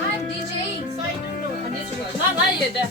I'm DJing. 나 얘들.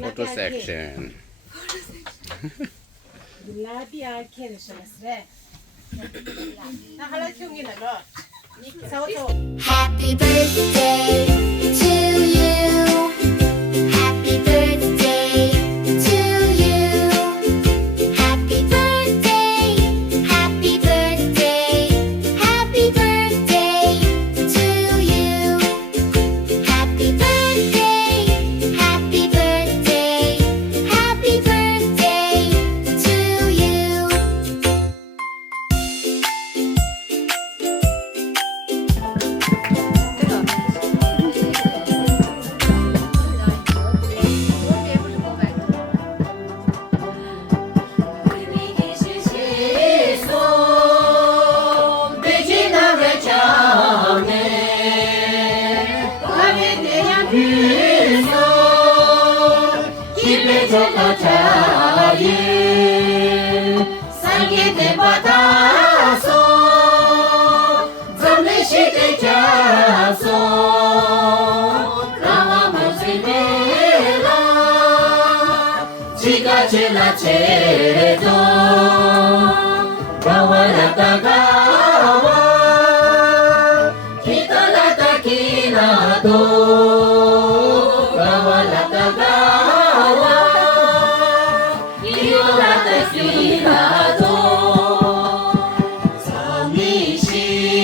Photo section. Happy birthday to you. Happy birthday to you. Happy birthday, happy birthday, happy birthday to you. Happy birthday, happy birthday, happy birthday to you. 라체라체도 가와라타가와 기타라타키나도 가와라타가와 기타라타키나도 사미시데시다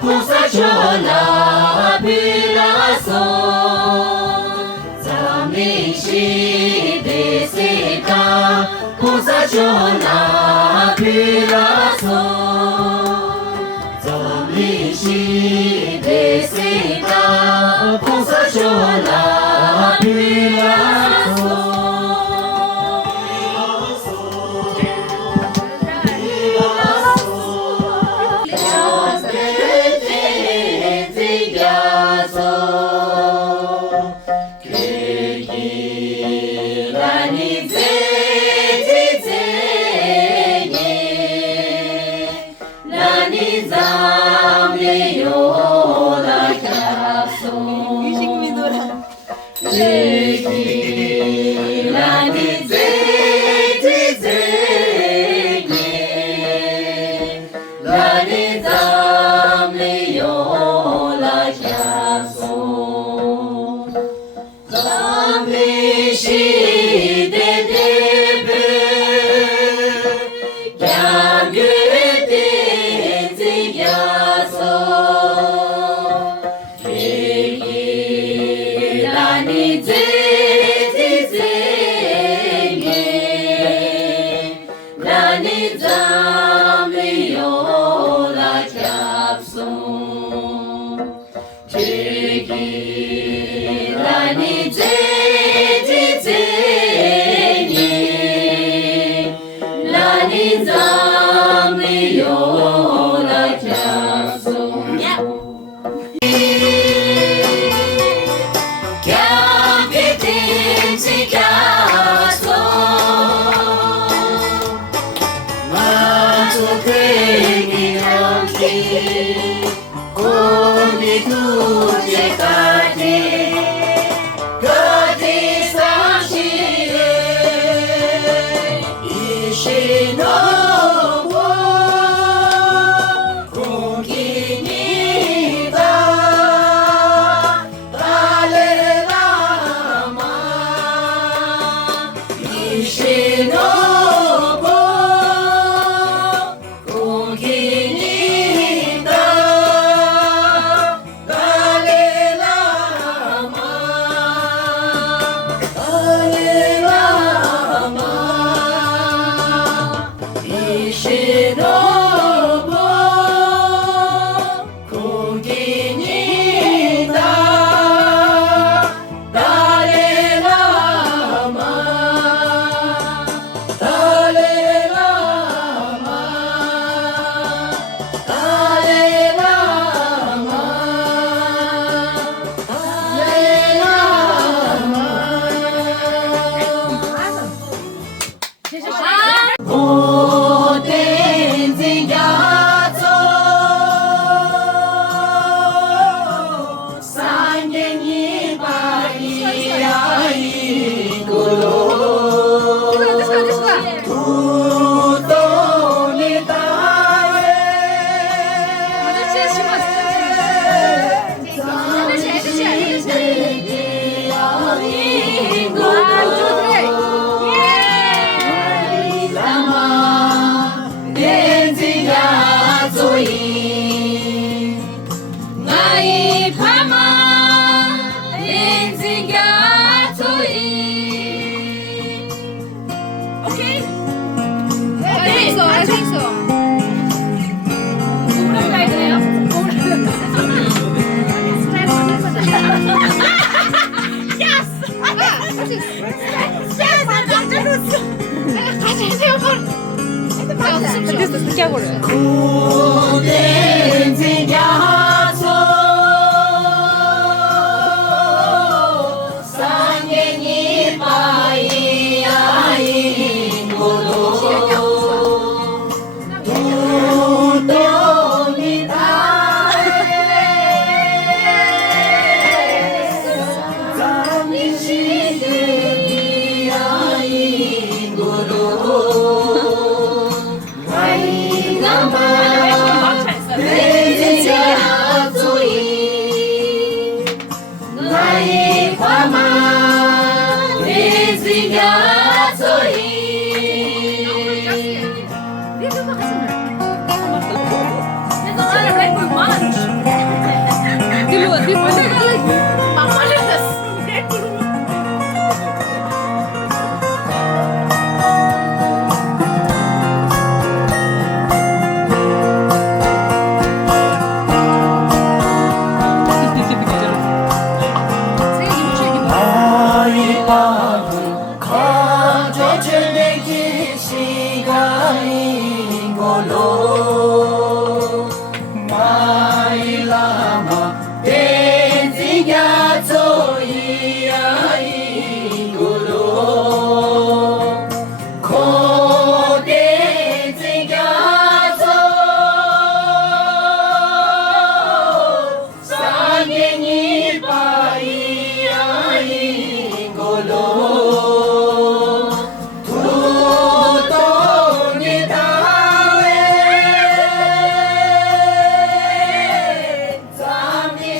부사초나 빌라소 사미시데시다 부사초나 빌라소 사미시데시다 부사초나 빌라소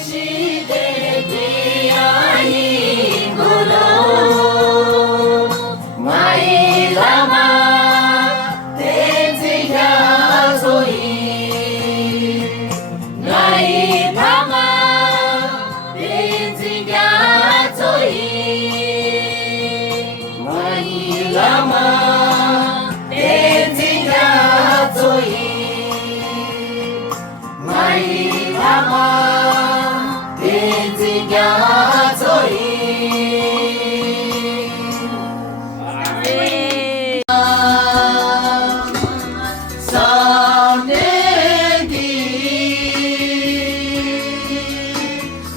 시대 귀한 구로 마일라마 댄지가 소이 나이타마 댄지가 소이 마일라마 댄지가 소이 마일라마 댄지가 소이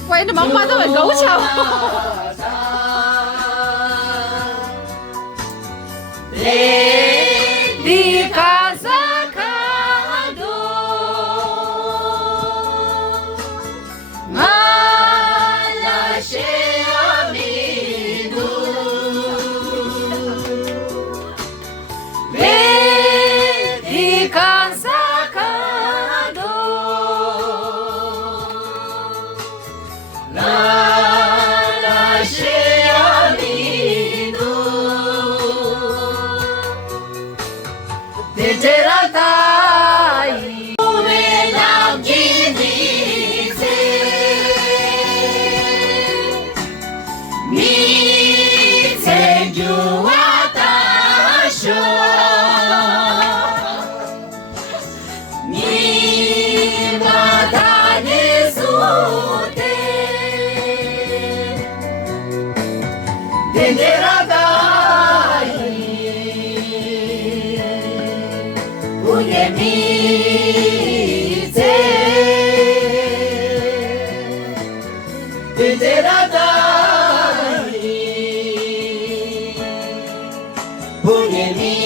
Quay nó bóng qua tới mình cứu sao? Di casa kado malashe amidu di casa kado malashe amidu Dejeradai Umelam Ginize Mitse Juatasho Nimadane Sute Dejeradai Unyemize Dejeradai Unyemize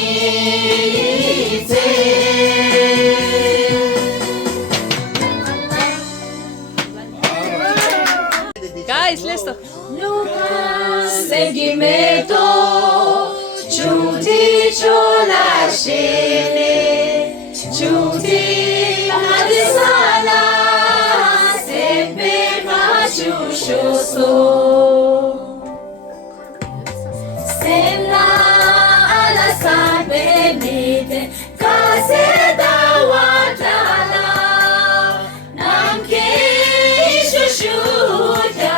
Guys, listo. Seguimento Chuti Cholashene Chuti Hadisala Sepe Machushoso Sena Alasan Benite Kaseda Watala Namke Shushuta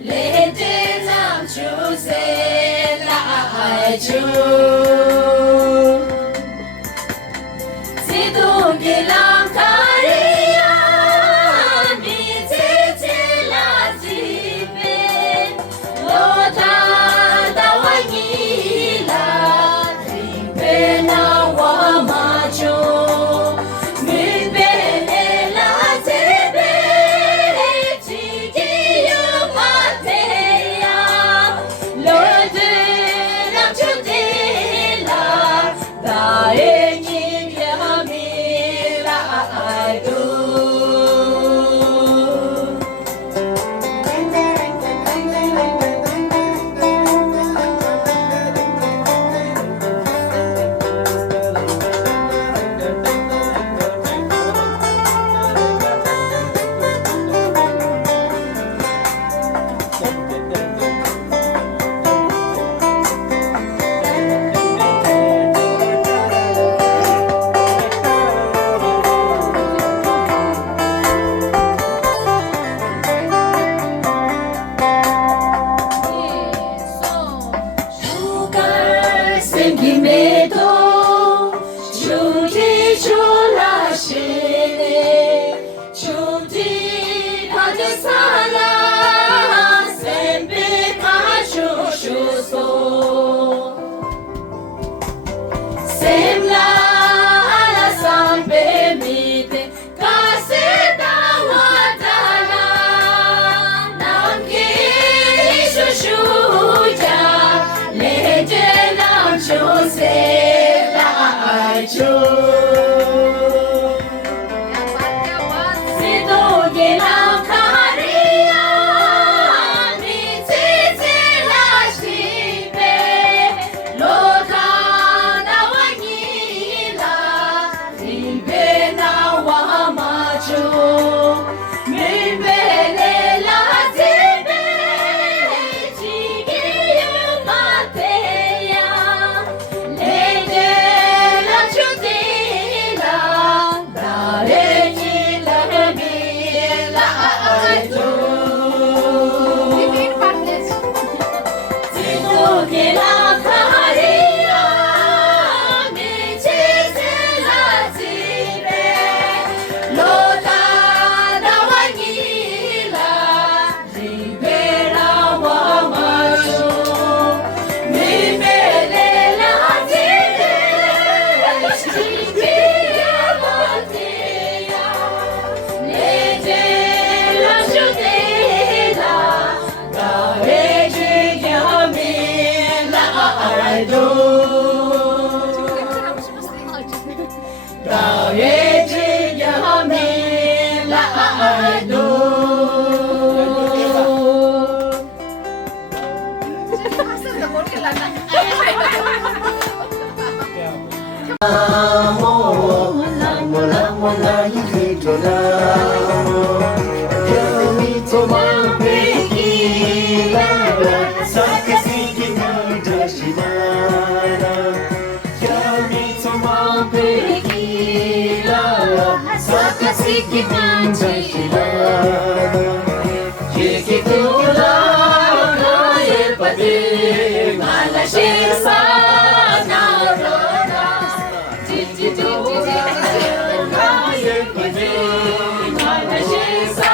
Lete Nam Chusela Achu Sidung Gilang Karia Mitete La Zipe tomapikilara sakasikinandashimara Yami tomapikilara sakasikinandashimara Yekitula naepade Malashisa narora Malashisa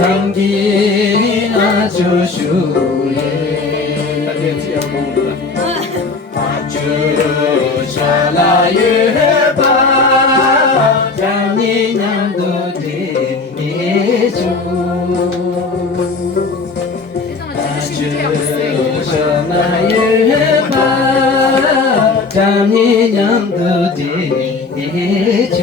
상기나 조슈에 아주 샬라예바 장니냥도 데미주 아주 샬라예바 장니냥도 데미주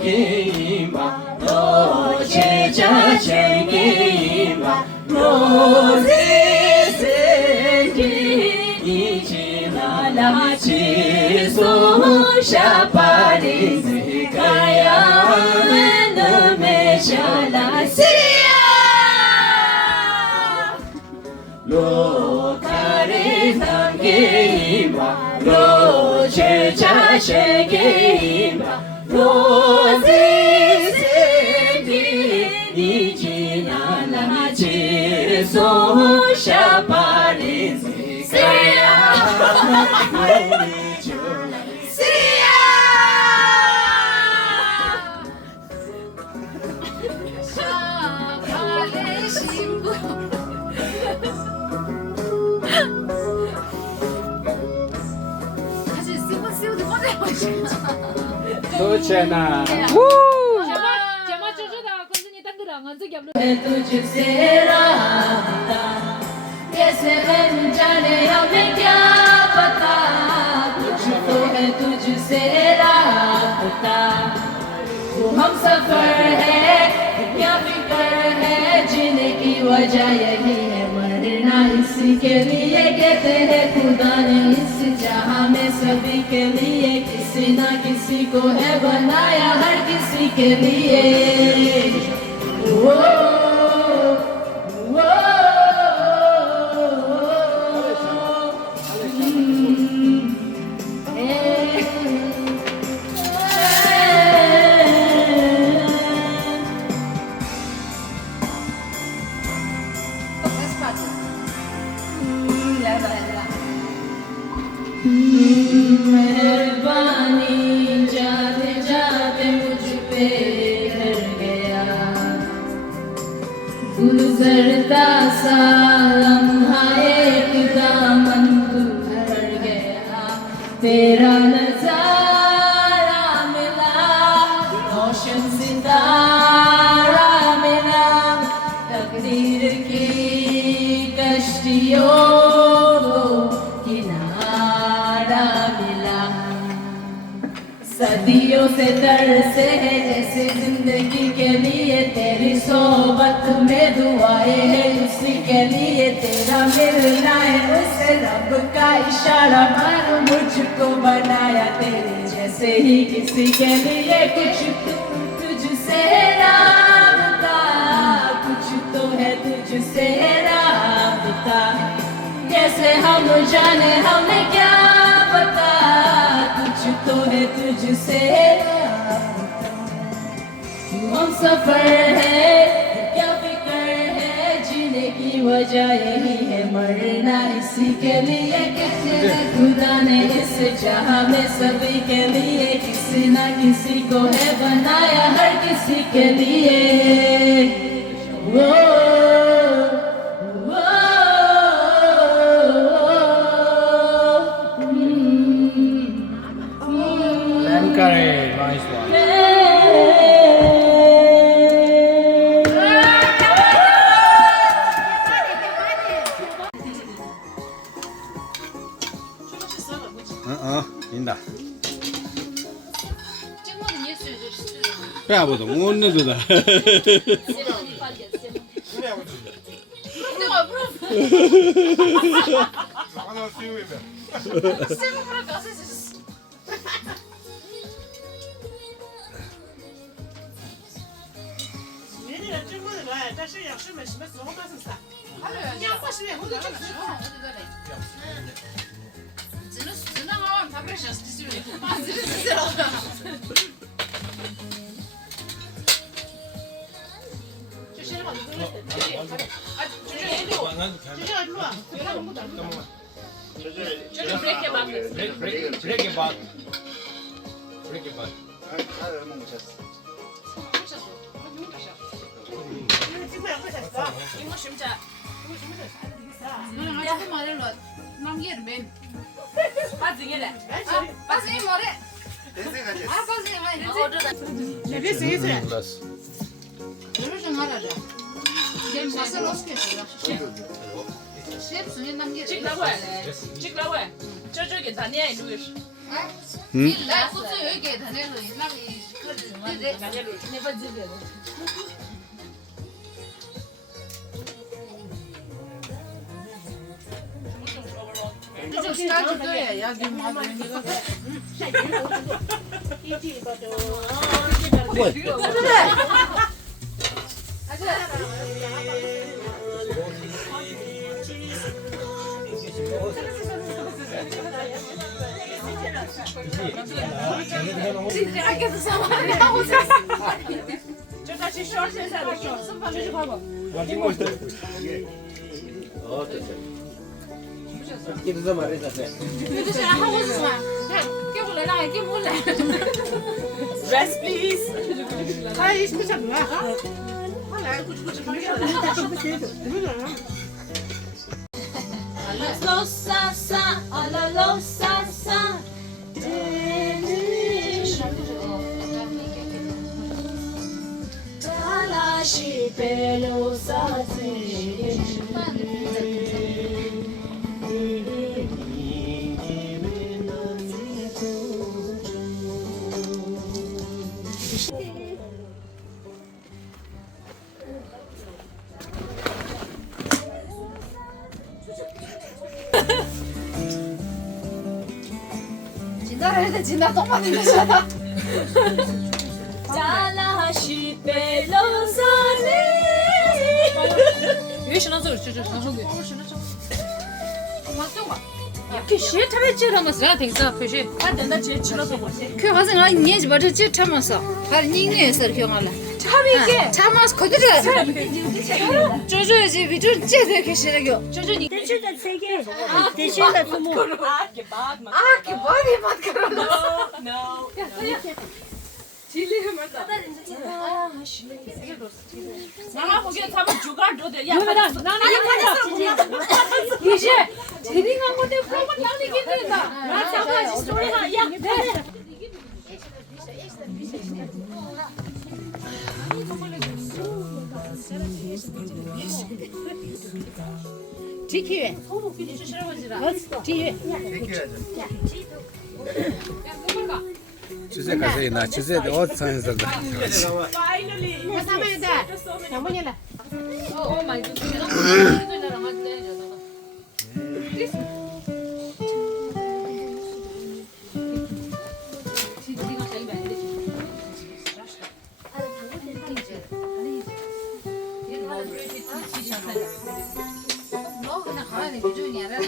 게임아 너 제자 챙기마 로지 생기 이지마라 지소 샤파리 가야 놈의 샬라시야 로타리 남게임아 로 제자 챙기마 로지 생기 이지나나 지소 샤파리 시야 샤발의 신부. 사실 쓰고 꺼내 보시죠. 도체나. 제마 주주다 건진이 딴들랑 언제 겹는 तुझसे राता कैसे बन जाने हमें क्या पता कुछ तो है तुझसे राता तू हम सफर है क्या फिक्र है जीने की वजह यही है मरना इसी के लिए कहते हैं खुदा ने इस जहां में सभी के लिए किसी ना किसी को है बनाया हर किसी के लिए मेहरबानी जाते जाते मुझ पे ठहर गया गुजरता सा लम्हा एक दामन तू भर गया तेरा नजारा मिला रोशन सितारा मिला तकदीर की कश्तियों को किनारा मिला सदियों से तरसे है जैसे जिंदगी के लिए तेरी सोबत में दुआएं है उसी के लिए तेरा मिलना है उसे रब का इशारा मानो मुझको बनाया तेरे जैसे ही किसी के लिए कुछ तुझसे राबता कुछ तो है तुझसे राबता कैसे हम जाने हमें क्या पता कुछ तो है तुझसे तू हम सफर है क्या फिक्र है जीने की वजह यही है मरना इसी के लिए कहते हैं खुदा ने इस जहां में सभी के लिए किसी ना किसी को है बनाया हर किसी के लिए वो Correct, nice one. 인다. 찍먹은 예술이죠, 진짜. 배아보다 못내도다.只能往他不是小时的水，妈真是了。就先往这个，啊，就是录，就是要录，有那个木头录。就是 break it back。Break it back. Break it back. 이거 심자. 너는 아직도 말을 넣어. 남기를 맨. 빠지게 돼. 빠지게 뭐래? 아 빠지게 뭐 이러지? Plus. 너를 좀 알아줘. 내 맛을 어떻게 줘? 셰프 손에 남기를. 찍라고 해. 찍라고 해. 저쪽에 다니엘 루이스. 응? 나 고추 여기 다녀서 이남이 좀 시작이 돼. 야기 맞아. 진다를 해 진다 똥만 입으셔. 왜 신나서 저저 상속이 피시特别接他们是挺是必须。他等到接吃了不我先。그 가서 나年纪把这接참았어。还是인류에 서 이렇게 하라. 참이게. 참았어 그대로. 저저 지 비주 제대 계시라고. 저저 니. 대신에 세 개. 아 대신에 뭐. 아 개바디 맛 그러. No. 나나 거기에 잡아 주가 줘대. 야, 나나 이제 제링한 건데 프로만 나는 게 된다. 나 잡아 소리가 야. 지키에. 뒤에. 주제 가세요. 나 주제 어디 사는서. 너 그냥 가야 돼. 유준이 알아.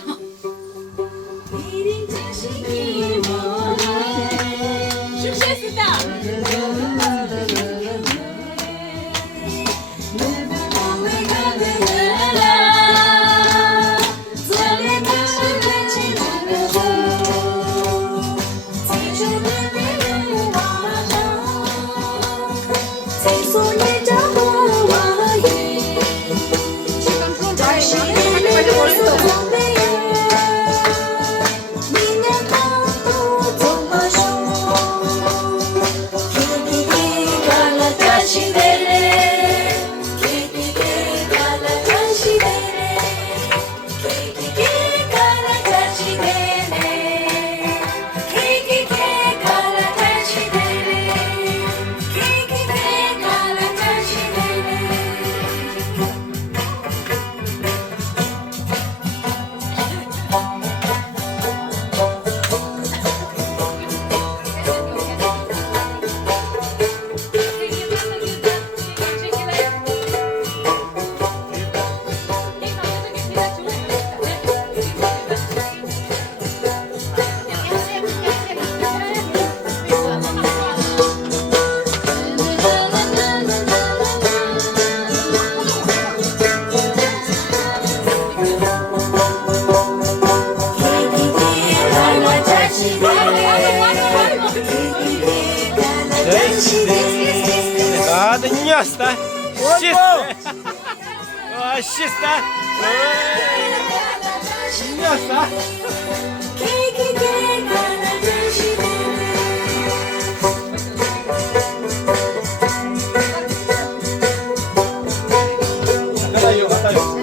Ясно. Чисто. Чисто. Ясно. Отдаю, отдаю.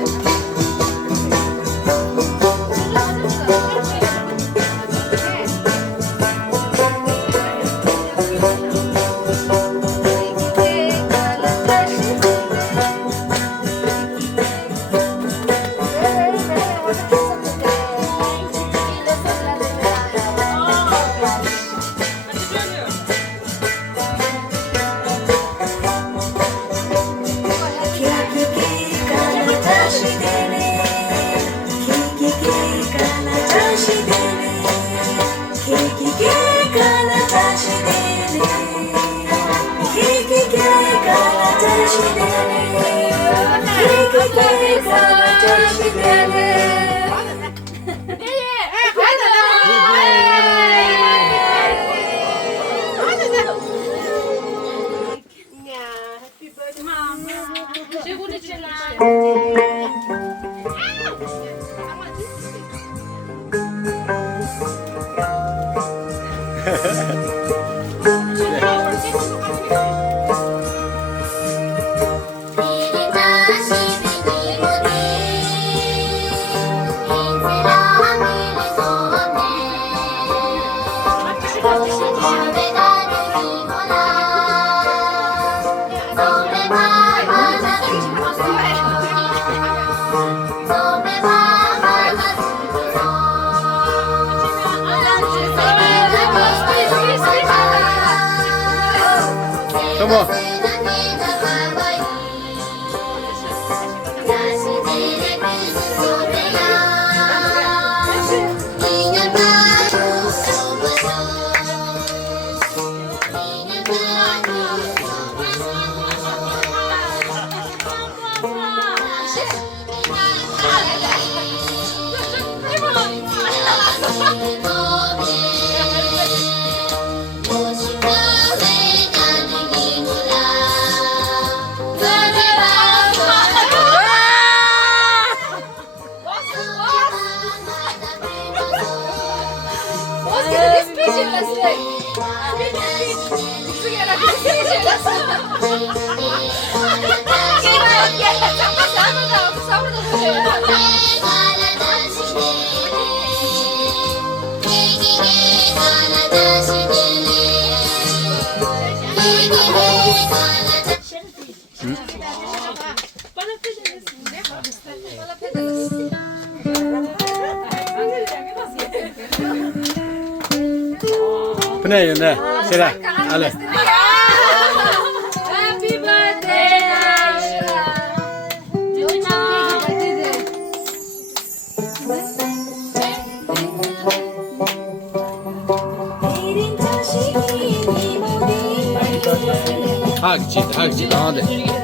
Come on. Pune yunda. Sera. Ale. Happy birthday, Aisha. Hak. Hadi.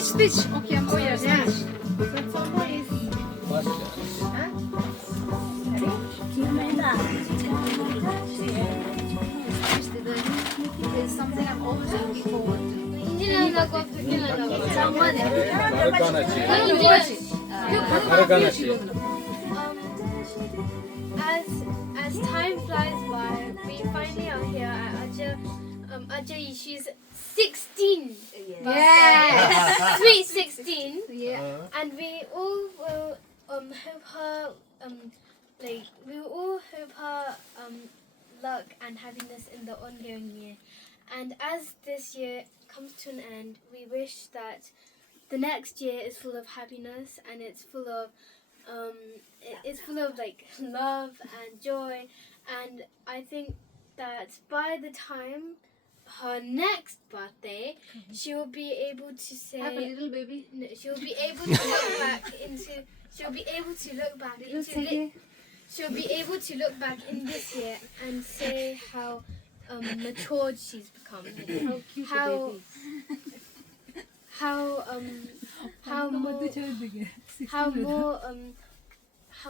Speech. Okay, I'm going to It's something I'm always looking forward As time flies by, we finally are here at Ajay. She's 16. Yeah. Sweet 16. Yeah. And we all will hope her we all hope her luck and happiness in the ongoing year. And as this year comes to an end, we wish that the next year is full of happiness and it's full of like love and joy. And I think that by the time her next birthday, she will be able to say. Have a little baby. No, she'll be able to look back into. She'll be able to look back into. She'll be able to look back in this year and say how matured she's become. How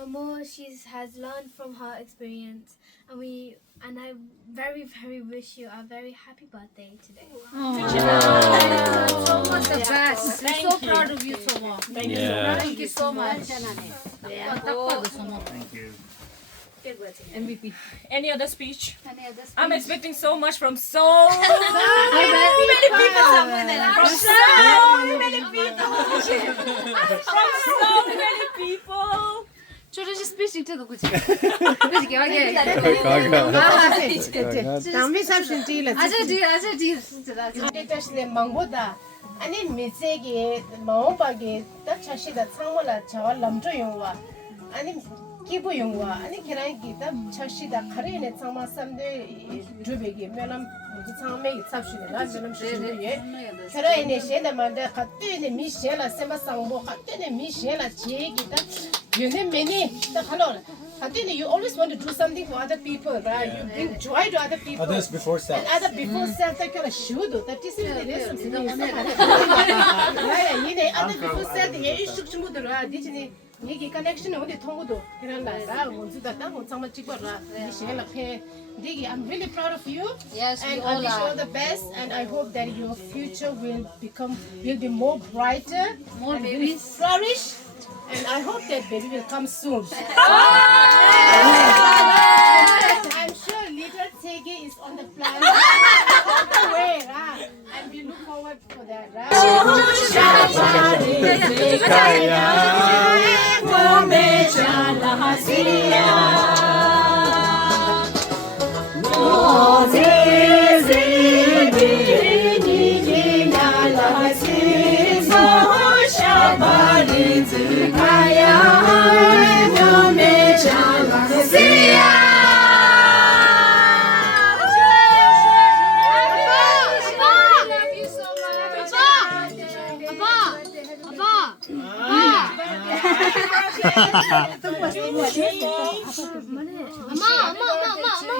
more she has learned from her experience, and I very, very wish you a very happy birthday today. So much the best. We're so proud of you, Somo. Yeah. Thank you so much. Thank you. MVP. Any other speech? Any other speech? I'm expecting so much from so many people. From so many people. From so many people. 저러시 스피치 때도 그치? 그치 기억해. 장비 삽신 찌라. 아주 진짜. 데이터스네 망보다 아니 미세게 마오바게 딱 차시다 창mol라 저 람조용와 아니 기부용와 아니 기라이기 딱 차시다 카레네 창마 삼데 주베게 면함 무지 창메 삽시네 나 면함 시시예 카레네 셰다 만데 카트네 미셰라 세마 상보 카트네 미셰라 제기다 유네 메니 딱 하노라 카트네 you always want to do something for other people, right? You bring joy to other people. Others before self. And other before self, that kind of should do. That is the lesson. Right? You know, other before self, you should do that. Did you? You connection only 통고도 그런 나라 원수다 땅 정말 찍어라. I'm really proud of you. Yes, and we I all wish you all are. the best. And I hope that your future will be more brighter, More and will babies. flourish. And I hope that baby will come soon. I'm sure little Tegi is on the plan. On the way, and we look forward for that.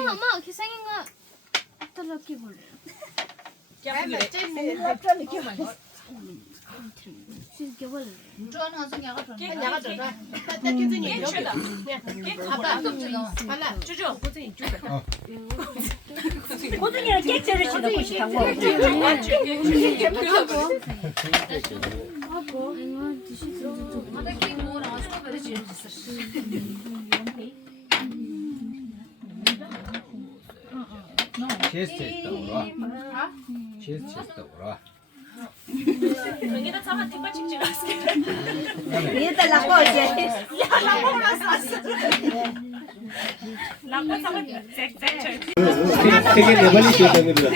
엄마 그 생긴 거 어떻게 볼래? 좋아하는 한성 야가 좋아. 고등이는 깨째를 신고 싶다고. Cheers 와. Cheers 와. 여기다 잠깐 뒷발 찍지 마세요. 얘들 라고 이제. 라고 잠깐 잭잭. 되게 내발리 좋다는 거야.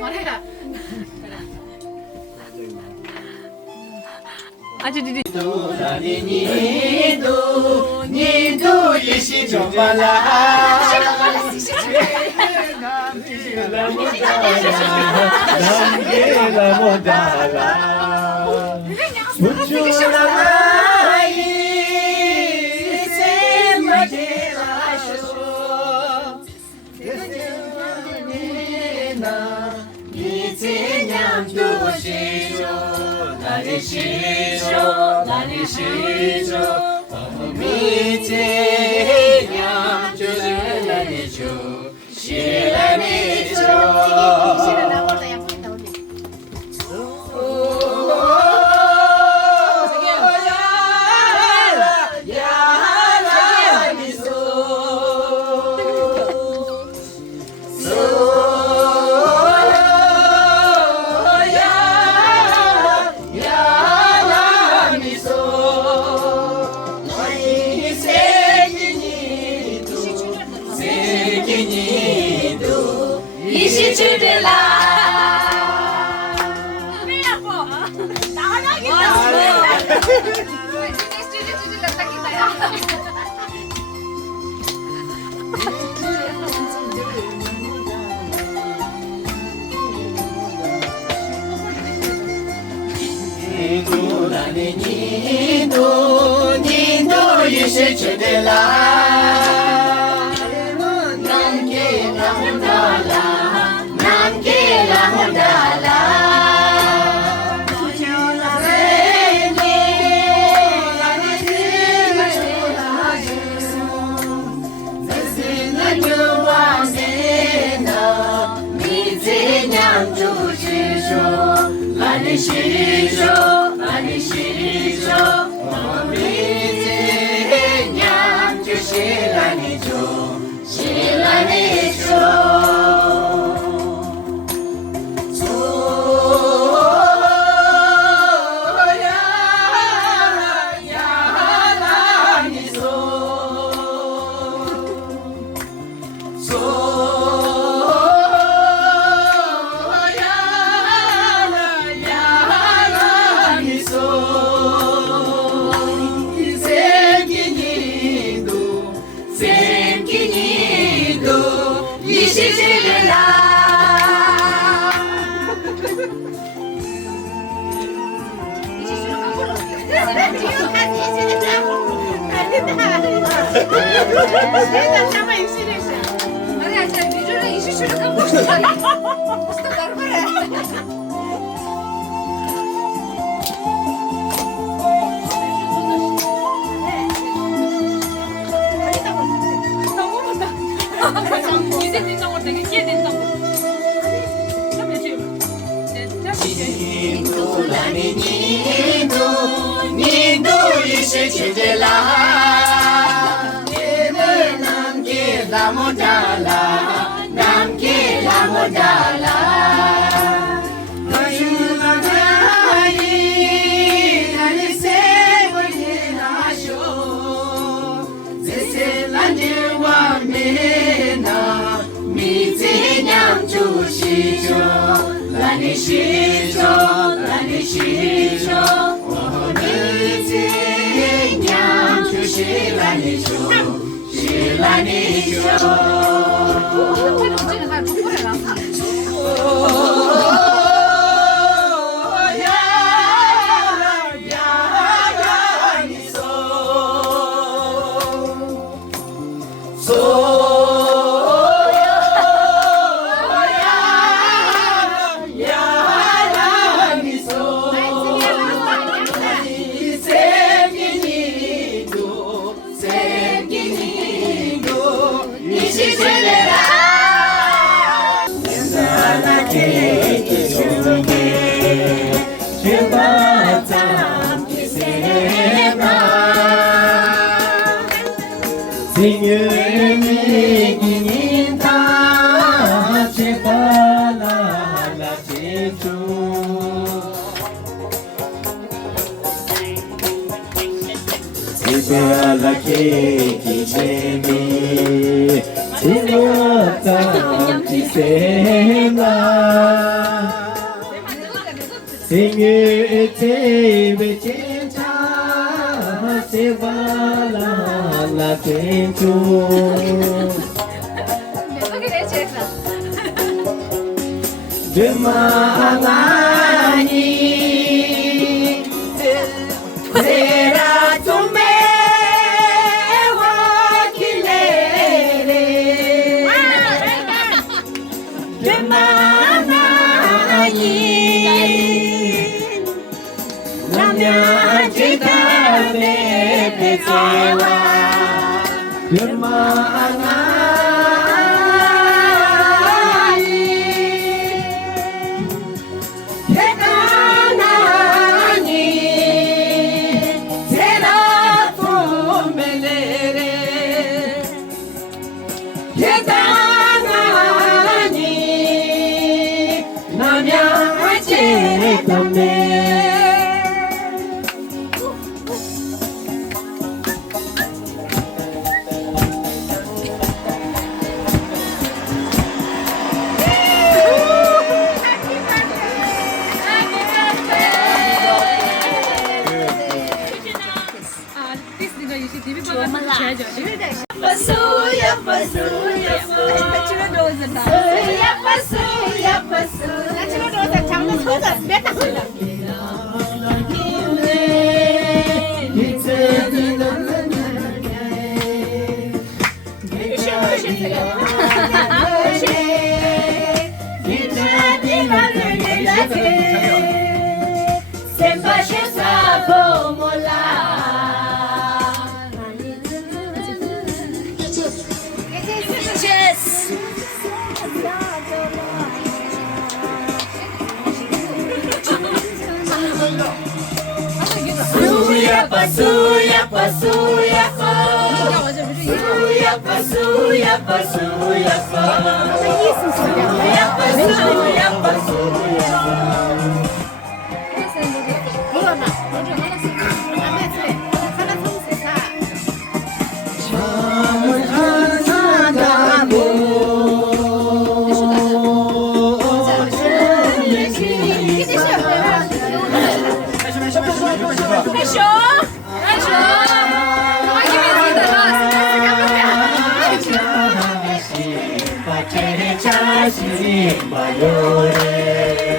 말해라. 아주 디디. 니도 이시 좀 말라. 남게나 못 알아. 우쭈라이 세마게라쇼 대세나 이제냠도 시죠 나니 시죠 미제냠주를 나니죠 시라니죠 생기니도 이시주들라 니도 나니 니도 이시주들라 남기라 혼달라 남기라 혼달라 많이 시죠 많이 시죠 어미지 냥주 신랑이죠 신랑이죠 니도 이시주들라 니는 남기라 못달라 남기라 못달라 너희나가이 나를 세월 해나쇼 세셀란들과 메나 미지냥 주시죠 라니시죠 라니시죠 어느지 냥 주실라니죠 실라니죠 생일이긴다 제발라 제주 제발라 케이키 제미 제발라 기세나 생일 제베 제자 제발라 라텐주 드마나니 세라 좀메 와킬레레 드마나니 남녀 지다메 베세와 얼마나니 대단하니 세라토멜레레 대단하니 남양제감네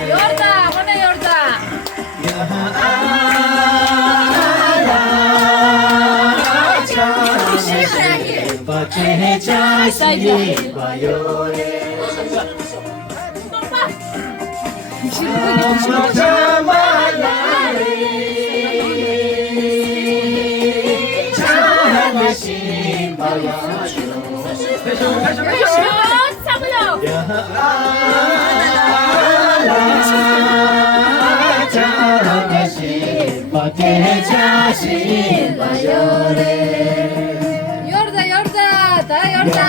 Yorda, mana yorda. Yorda, yorda, da yorda.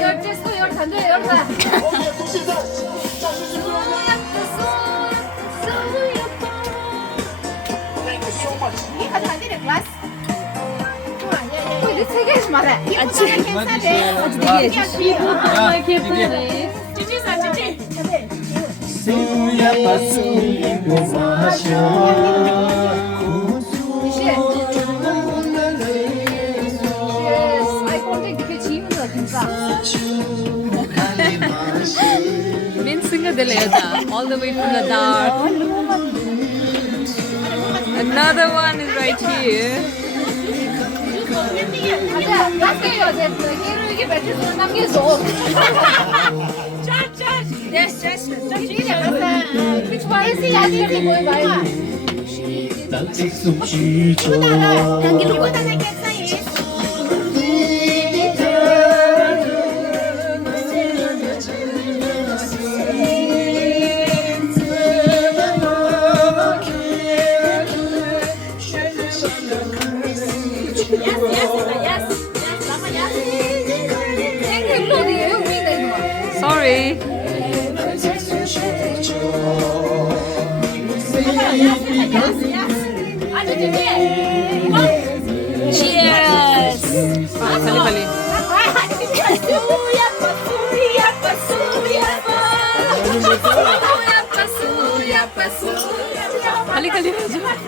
Yor, disco, yor, tandu, yorda. Min singer Deleta, all the way from the dark. Another one is right here. Which one is the other boy? Sorry. Cheers. Kali kali. Kali kali.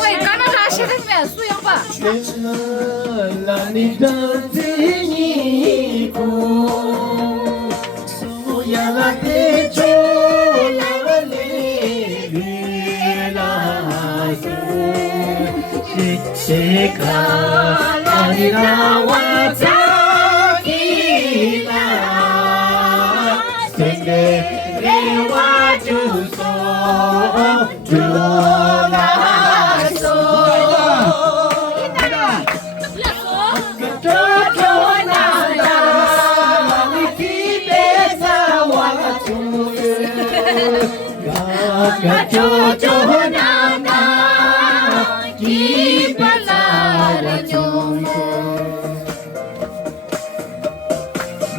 喂，刚刚啥谁的面素养吧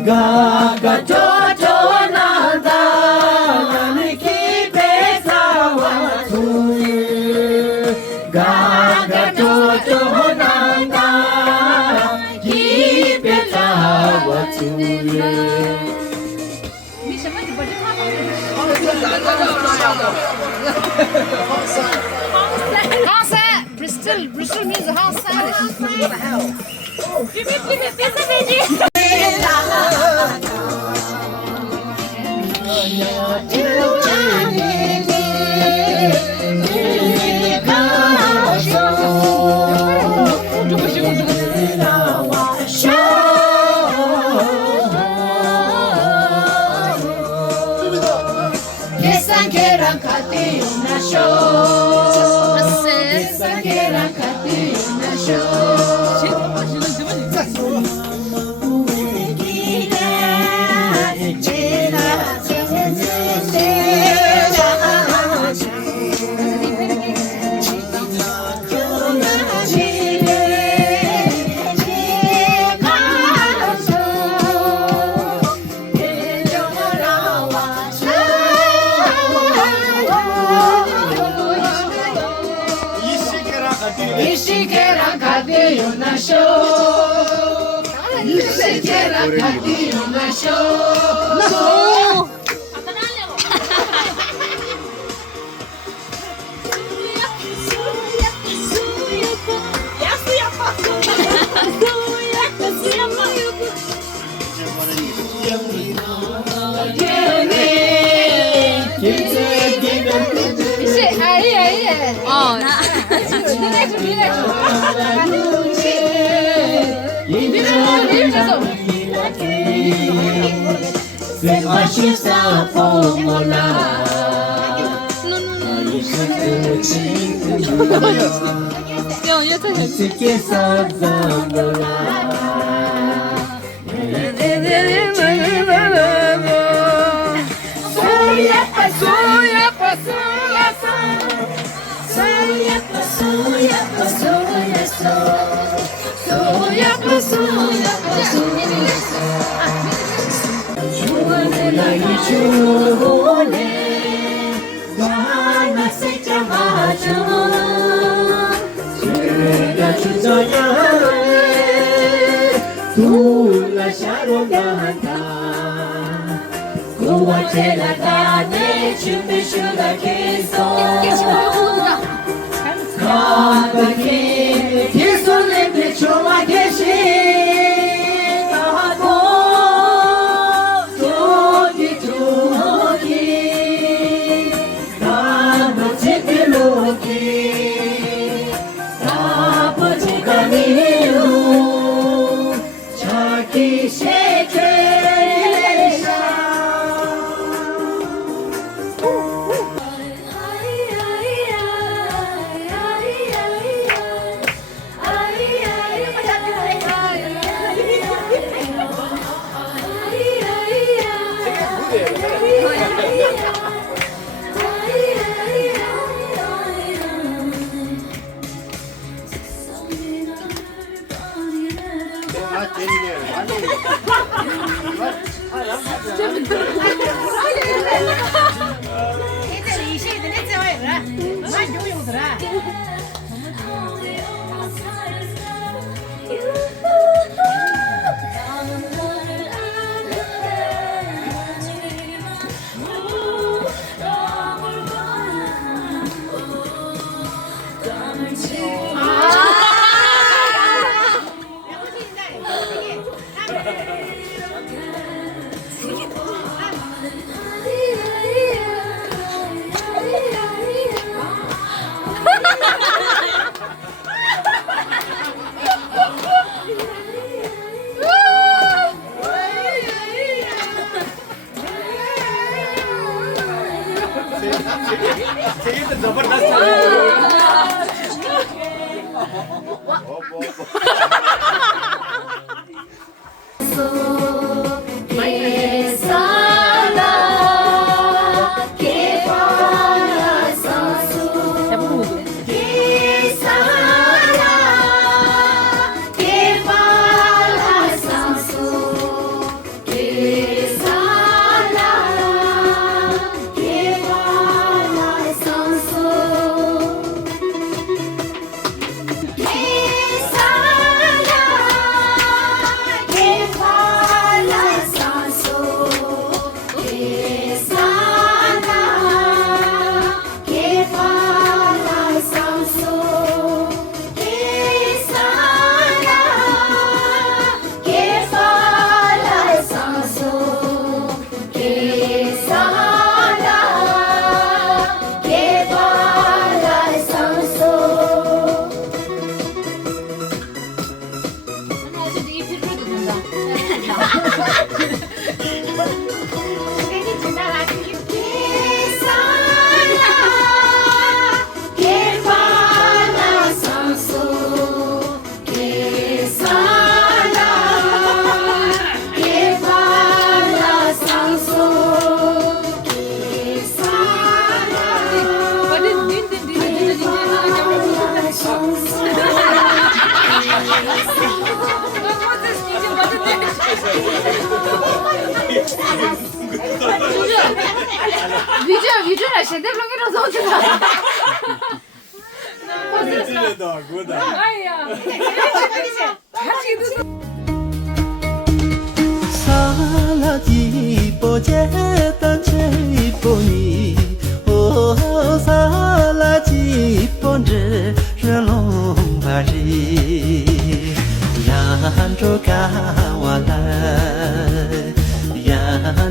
？Gaga 你什么你不知道？杭山 Bristol means 杭山的。别上飞机。 위주라 셰데블록이라서 어쩌다. 찔레다 그거다. 아야. 살라지 보제단 제보니 오 살라지 본즈 르롱바리 얀조가와라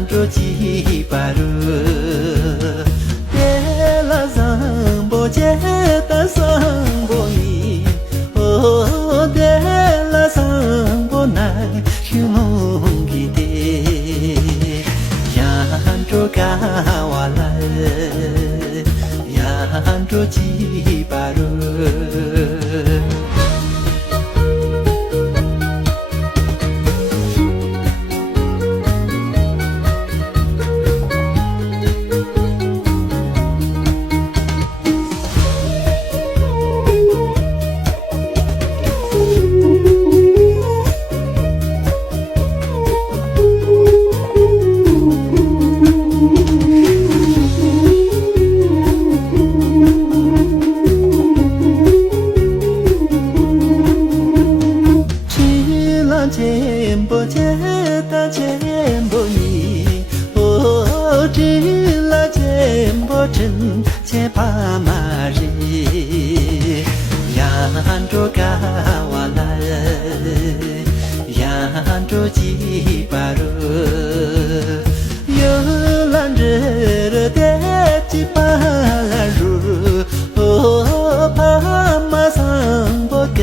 얀조지바루 델라상 보제단 상보니 오 델라상 보나이 휴몽기데 얀조가와라 얀조지바루 젠보제다 젠보니 오 질라 젠보진 제파마리 얀조가와라 얀조지바루 열란르르 대지바라루 오 파마상보게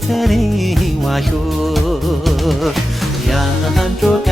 테리와쇼 얀조